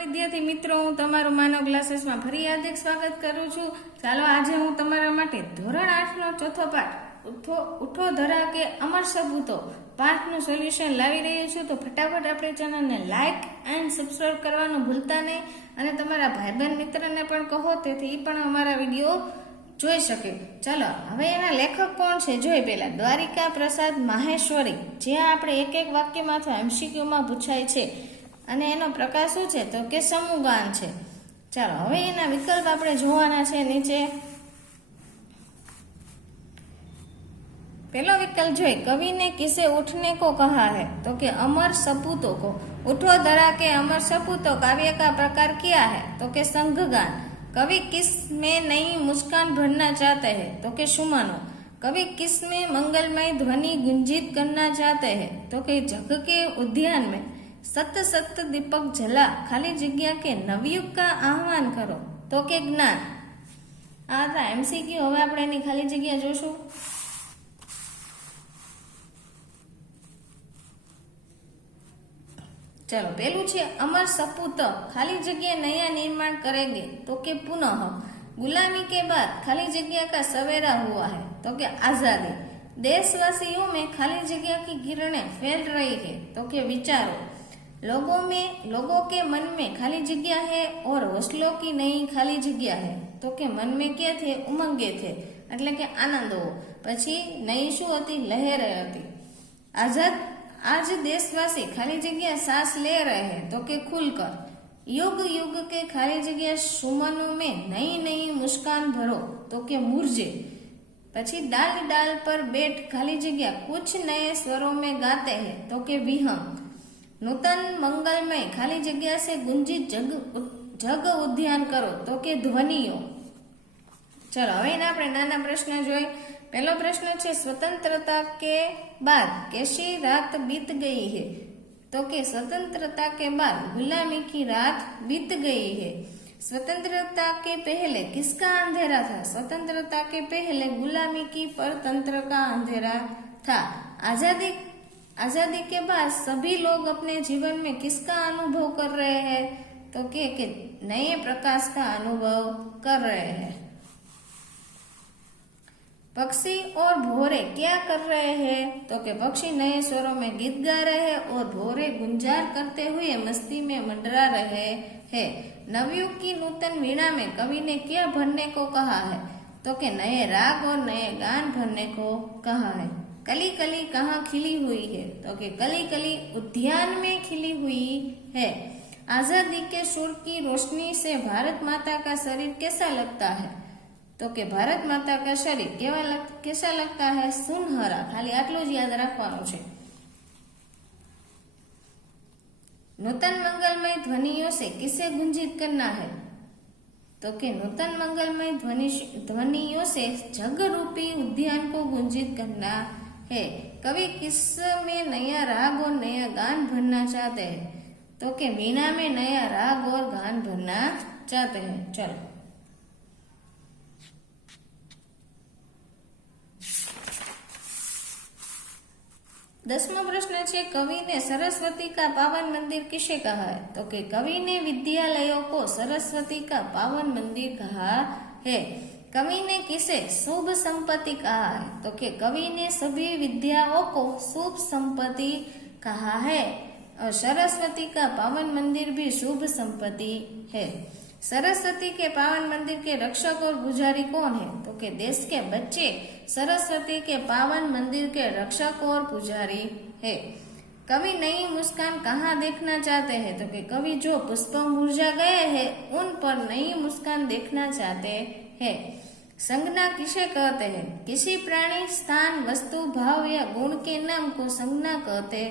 વિદ્યાર્થી મિત્રો, હું તમારું માનવ ક્લાસીસમાં ફરી હાર્દિક સ્વાગત કરું છું. ચાલો, આજે હું તમારા માટે ધોરણ આઠનો ચોથો પાઠ ઉઠો ઉઠો ધરા કે અમર સબૂતો પાઠનું સોલ્યુશન લાવી રહી છું. તો ફટાફટ આપણે ચેનલને લાઇક એન્ડ સબસ્ક્રાઇબ કરવાનું ભૂલતા નહીં. અને તમારા ભાઈબંધ મિત્રને પણ કહો, તેથી એ પણ અમારા વીડિયો જોઈ શકે. ચાલો, હવે એના લેખક કોણ છે? જોઈ પહેલા, દ્વારિકા પ્રસાદ માહેશ્વરી. જે આપણે એક એક વાક્યમાં અથવા એમસીક્યુમાં પૂછાય છે. અને એનો પ્રકાર શું છે તો કે સમૂહગાન છે ચાલો હવે એના વિકલ્પ આપણે જોવાના છે નીચે पहला विकल्प जो है कवि ने किसे उठने को कहा है तो कि अमर सपूतों को उठो धरा के अमर सपूतों काव्य का प्रकार क्या है तो कि संघगान कवि किस में नई मुस्कान भरना चाहते हैं तो कि सुमनो कवि किस में मंगलमय ध्वनि गुंजित करना चाहते हैं तो कि जग के उद्यान में सत सत दीपक जला खाली जगह के नवयुग का आह्वान करो तो કે જ્ઞાન આ હતા એમસીક્યુ હવે આપણે એની ખાલી જગ્યા જોશું चलो पहलू છે अमर सपूत खाली जगह नया निर्माण करेंगे तो के पुनः गुलामी के बाद खाली जगह का सवेरा हुआ है तो के आजादी देशवासियों में खाली जगह की किरणें फैल रही है तो के विचारो लोगों में लोगों के मन में खाली जगह है और हौसलों की नई खाली जगह है तो के मन में क्या थे उमंगे थे એટલે કે આનંદો પછી નઈ શું હતી લહેર હતી આઝાદ आज देशवासी खाली जगह सांस ले रहे हैं तो के खुलकर युग युग के खाली जगह सुमनों में नई नई मुस्कान भरो तो के मुरझे પછી डाल डाल पर बैठ खाली जगह कुछ नए स्वरों में गाते हैं तो के विहंग नूतन मंगलमय खाली जगह से गुंजित जग जग उद्यान करो तो के ध्वनियो चलो હવે એના આપણે નાના પ્રશ્ન જોઈએ पहला प्रश्न है स्वतंत्रता के बाद कैसी रात बीत गई है तो कि स्वतंत्रता के बाद गुलामी की रात बीत गई है स्वतंत्रता के पहले किसका अंधेरा था स्वतंत्रता के पहले गुलामी की परतंत्र का अंधेरा था आजादी आज़ादी के बाद सभी लोग अपने जीवन में किसका अनुभव कर रहे हैं? तो के, के नए प्रकाश का अनुभव कर रहे हैं। पक्षी और भोरे क्या कर रहे हैं? तो कि पक्षी नए स्वरों में गीत गा रहे हैं और भोरे गुंजार करते हुए मस्ती में मंडरा रहे हैं। नवयुग की नूतन वीणा में कवि ने क्या भरने को कहा है? तो के नए राग और नए गान भरने को कहा है। कली कली कहाँ खिली हुई है तो कि कली कली उद्यान में खिली हुई है आजादी के सुर की रोशनी से भारत माता का शरीर कैसा लगता है તો કે ભારત માતા કા શરીર કેવા લગ કેસા લગતા હે સુનહરા ખાલી આટલું જ યાદ રાખવાનું છે नूतन मंगलमय ध्वनियों से किसे गुंजित करना है तो कि नूतन मंगलमय ध्वनि ध्वनियों से जग रूपी उद्यान को गुंजित करना है। कवि किसमें नया राग और नया गान भरना चाहते हैं? तो कि वीणा में नया राग और गान भरना चाहते हैं। चलो। दसवा प्रश्न है कवि ने सरस्वती का पावन मंदिर किसे कहा है? तो कि कवि ने विद्यालयों को सरस्वती का पावन मंदिर कहा है। कवि ने किसे शुभ संपत्ति कहा है? तो कि कवि ने सभी विद्याओं को शुभ संपत्ति कहा है। और सरस्वती का पावन मंदिर भी शुभ संपत्ति है। सरस्वती के पावन मंदिर के रक्षक और पुजारी कौन है? तो कि देश के बच्चे सरस्वती के पावन मंदिर के रक्षक और पुजारी है। कवि नई मुस्कान कहाँ देखना चाहते हैं? तो कि कवि जो पुष्पम मुरझा गए हैं, उन पर नई मुस्कान देखना चाहते हैं संज्ञा किसे कहते हैं किसी प्राणी स्थान वस्तु भाव या गुण के नाम को संज्ञा कहते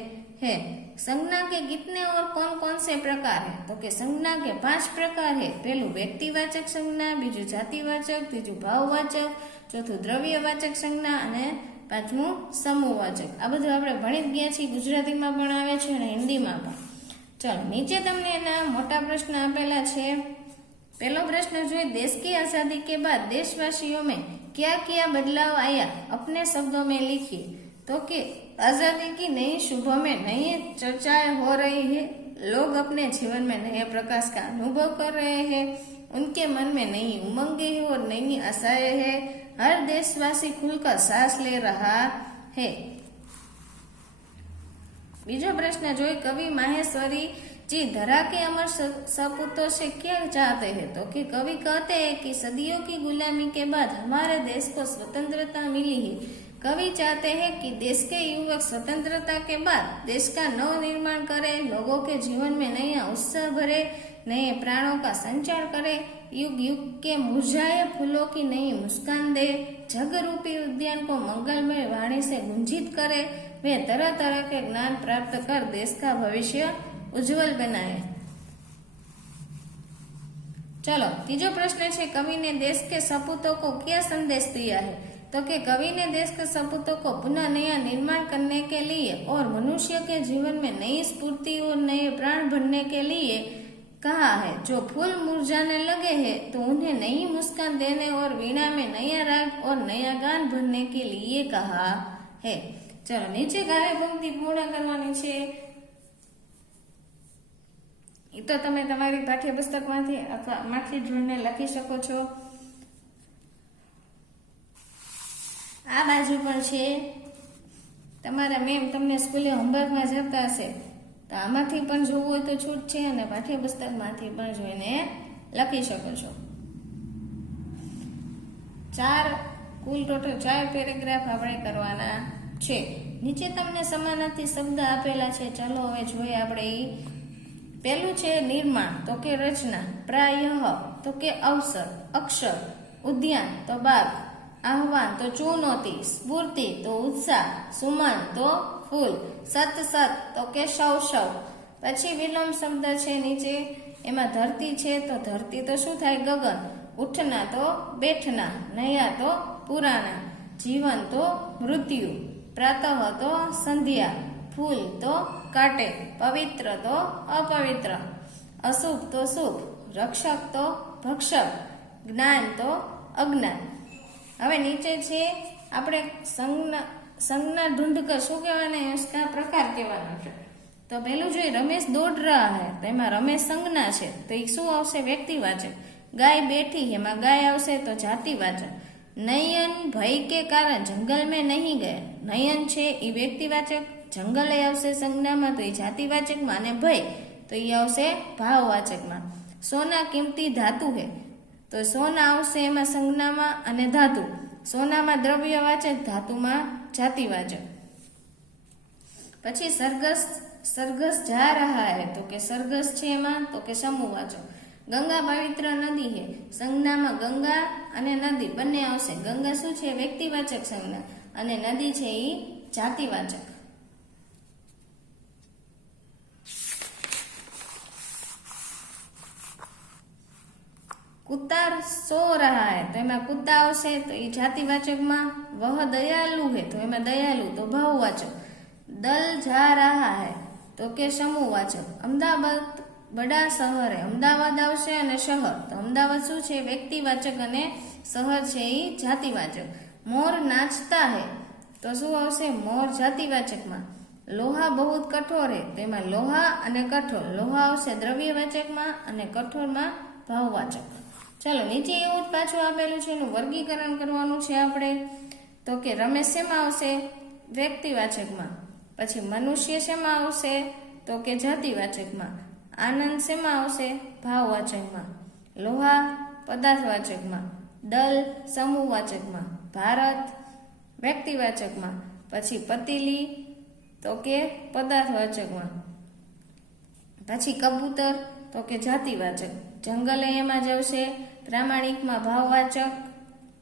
हैं संज्ञा के कितने और कौन कौन से प्रकार है तो કે સંજ્ઞા કે પાંચ પ્રકાર છે પહેલું વ્યક્તિવાચક સંજ્ઞા બીજું જાતિવાચક ત્રીજું ભાવવાચક ચોથું દ્રવ્યવાચક સંજ્ઞા અને પાંચમું સમૂહવાચક આ બધું આપણે ભણી જ ગયા છીએ ગુજરાતીમાં પણ આવે છે અને હિન્દીમાં પણ ચલો નીચે તમને એના મોટા પ્રશ્ન આપેલા છે पहला प्रश्न जो है, देश की आज़ादी के बाद देशवासियों में क्या क्या बदलाव आया? अपने शब्दों में लिखिए। तो कि आज़ादी की नई शुभ में नई चर्चाएँ हो रही है। लोग अपने जीवन में नए प्रकाश का अनुभव कर रहे हैं। उनके मन में नई उमंगे है और नई आशाएँ है। हर देशवासी खुलकर सांस ले रहा है। बीजो प्रश्न जो कवि माहेश्वरी जी धरा के अमर सपूतों से क्या चाहते हैं? तो कि कवि कहते हैं कि सदियों की गुलामी के बाद हमारे देश को स्वतंत्रता मिली है। कवि चाहते हैं कि देश के युवक स्वतंत्रता के बाद देश का नव निर्माण करे, लोगों के जीवन में नया उत्साह भरे, नए प्राणों का संचार करे, युग युग के मुरझाए फूलों की नई मुस्कान दे जग रूपी उद्यान को मंगलमय वाणी से गुंजित करे वे तरह तरह के ज्ञान प्राप्त कर देश का भविष्य उज्जवल बनाए। चलो, तीजो प्रश्न है कवि ने देश के सपूतों को क्या संदेश दिया है? तो कि कवि ने देश के सपूतों को पुनः नया निर्माण करने के लिए और मनुष्य के जीवन में नई स्फूर्ति और नए प्राण भरने के लिए कहा है, जो फूल मुरझाने लगे हैं तो उन्हें नई मुस्कान देने और वीणा में नया राग और नया गान भरने के लिए कहा है। ચલો નીચે કાર્ય પંક્તિ પૂર્ણ કરવાની છે. એ તો તમે તમારી પાઠ્યપુસ્તકમાંથી અથવા માંથી જોઈને લખી શકો છો. આ બાજુ પણ છે. તમારા મેમ તમને સ્કૂલે હોમવર્કમાં જતા હશે. તો આમાંથી પણ જોવું હોય તો છૂટ છે અને પાઠ્યપુસ્તકમાંથી પણ જોઈને લખી શકો છો. ચાર કુલ ટોટલ ચાર પેરેગ્રાફ આપણે કરવાના. છે. નીચે તમને સમાનાર્થી શબ્દ આપેલા છે. ચાલો હવે જોઈએ આપણે એ પેલું છે નિર્માણ, તો કે રચના, પ્રાયઃ, તો કે અવસર, અક્ષર, ઉદ્યાન, તો બાગ, આહવાન, તો ચુનૌતી, સ્ફૂર્તિ, તો ઉત્સાહ, સુમન, તો ફૂલ સત સત તો કે સૌ પછી વિલોમ શબ્દ છે નીચે. એમાં ધરતી છે, તો ધરતી તો શું થાય? ગગન. ઉઠના તો બેઠના. નયા તો પુરાણા. જીવન તો મૃત્યુ. પ્રાતઃ તો સંધ્યા. ફૂલ તો કાટે, પવિત્ર તો અપવિત્ર. અશુભ તો શુભ, રક્ષક તો ભક્ષક, જ્ઞાન તો અજ્ઞાન. હવે નીચે છે આપણે સંજ્ઞ સંજ્ઞા ઢુંઢક શું કહેવાના? એના પ્રકાર કહેવાના છે. તો પહેલું જોઈએ, રમેશ દોડ રહ્યા હે, તો એમાં રમેશ સંજ્ઞા છે. તો એ શું આવશે? વ્યક્તિ વાચક. ગાય બેઠી, એમાં ગાય આવશે તો જાતિ વાચક. નયન ભય કે કારણ જંગલ મેં નહીં ગયા. નયન છે એ વ્યક્તિવાચક. જંગલે આવશે સંજ્ઞામાં તો એ જાતિવાચકમાં અને ભય, તો એ આવશે ભાવવાચકમાં. સોના કિંમતી ધાતુ હે. તો સોના આવશે એમાં સંજ્ઞામાં અને ધાતુ. સોનામાં દ્રવ્યવાચક, ધાતુમાં જાતિવાચક. પછી સરગસ સરગસ જા રહા હે. તો કે સરગસ છે એમાં, તો કે સમૂહવાચક ગંગા પવિત્ર નદી છે સંજ્ઞામાં ગંગા અને નદી બંને આવશે ગંગા શું છે? વ્યક્તિવાચક સંજ્ઞા. અને નદી છે એ જાતિવાચક. કુતાર સો રહા હે. તો એમાં કુતા આવશે તો એ જાતિવાચકમાં વહ દયાલુ હે. તો એમાં દયાલુ તો ભાવવાચક. દલ જા રહા હે. તો કે સમૂહવાચક અમદાવાદ બડા શહર અમદાવાદ આવશે અને શહર. તો અમદાવાદ શું છે? વ્યક્તિવાચક અને શહર છે એ જાતિવાચક. મોર નાચતા હે. તો શું આવશે? મોર જાતિવાચકમાં. લોહા બહુ કઠોર હે. તેમાં લોહા અને કઠોર. લોહા આવશે દ્રવ્યવાચકમાં અને કઠોરમાં ભાવવાચક. ચાલો, નીચે એવું જ પાછું આપેલું છે. એનું વર્ગીકરણ કરવાનું છે આપણે. તો કે રમેશ શેમાં આવશે? વ્યક્તિવાચકમાં. પછી મનુષ્ય શેમાં આવશે? તો કે જાતિવાચકમાં. આનંદ શેમાં આવશે? ભાવવાચકમાં લોહા પદાર્થવાચકમાં દલ સમૂહવાચકમાં ભારત વ્યક્તિવાચકમાં પછી પતીલી તો કે પદાર્થવાચકમાં પછી કબૂતર તો કે જાતિવાચક જંગલે એમાં જ આવશે પ્રામાણિકમાં ભાવવાચક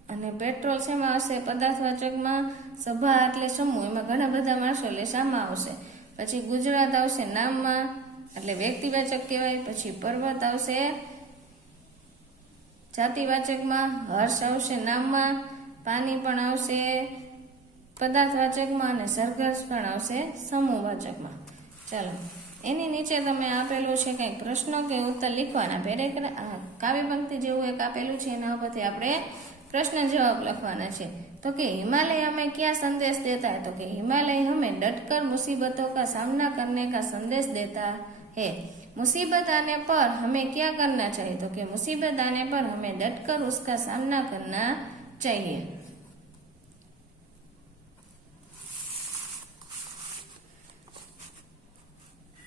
અને પેટ્રોલ શેમાં આવશે પદાર્થવાચકમાં સભા એટલે સમૂહ. એમાં ઘણા બધા માણસો એટલે શામાં આવશે? પછી ગુજરાત આવશે નામમાં. એટલે વ્યક્તિવાચક કહેવાય પછી પર્વત આવશે જાતિવાચકમાં હર્ષ આવશે નામમાં પાણી પણ આવશે પદાર્થવાચકમાં અને સરઘસ પણ આવશે સમૂહવાચકમાં ચાલો એની નીચે તમે આપેલું છે કંઈક પ્રશ્નો કે ઉત્તર લીખવાના પેરેગ્રાફ કાવ્ય પંક્તિ જેવું એક આપેલું છે એના ઉપરથી આપણે प्रश्न जवाब लखवाना છે तो कि हिमालय हमें क्या संदेश देता है तो कि हिमालय हमें डटकर मुसीबतों का सामना करने का संदेश देता है मुसीबत आने पर हमें क्या करना चाहिए? तो कि मुसीबत आने पर हमें डट कर उसका सामना करना चाहिए।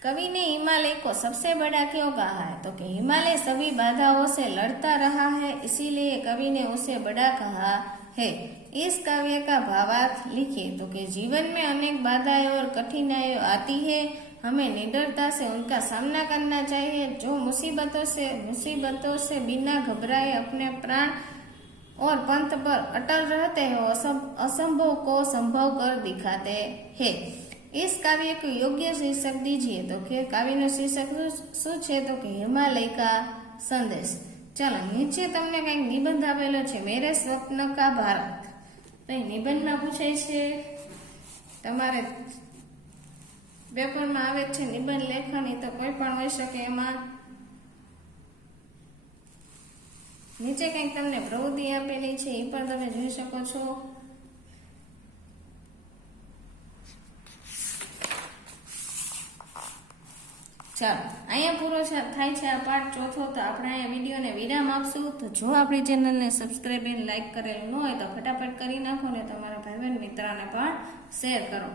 कवि ने हिमालय को सबसे बड़ा क्यों कहा है? तो कि हिमालय सभी बाधाओं से लड़ता रहा है, इसीलिए कवि ने उसे बड़ा कहा है इस काव्य का भावार्थ लिखिए तो कि जीवन में अनेक बाधाएं और कठिनाइयां आती है हमें निडरता से उनका सामना करना चाहिए जो मुसीबतों से मुसीबतों से बिना घबराए अपने प्राण और पंथ पर अटल रहते हो असं- असंभव को संभव कर दिखाते हैं इस काव्य को योग्य शीर्षक दीजिए तो કે કાવ્યનું શીર્ષક શું- શું છે તો કે હિમાલય કા સંદેશ ચાલો, નીચે તમને કંઈક નિબંધ આપેલો છે, મેરે સ્વપ્ન કા ભારત? તો એ નિબંધમાં પૂછાય છે, તમારે પેપરમાં આવે છે નિબંધ લેખન એ તો કોઈ પણ હોઈ શકે એમાં. નીચે કંઈક તમને પ્રવૃત્તિ આપેલી છે, એ પણ તમે જોઈ શકો છો. ચાલો, અહીંયા પૂરો થાય છે આ પાર્ટ ચોથો, તો આપણે અહીંયા વિડીયોને વિરામ આપશું. તો જો આપણી ચેનલને સબસ્ક્રાઈબ અને લાઈક કરેલું ન હોય તો ફટાફટ કરી નાખો ને તમારા ભાઈ બહેન મિત્રોને પણ શેર કરો.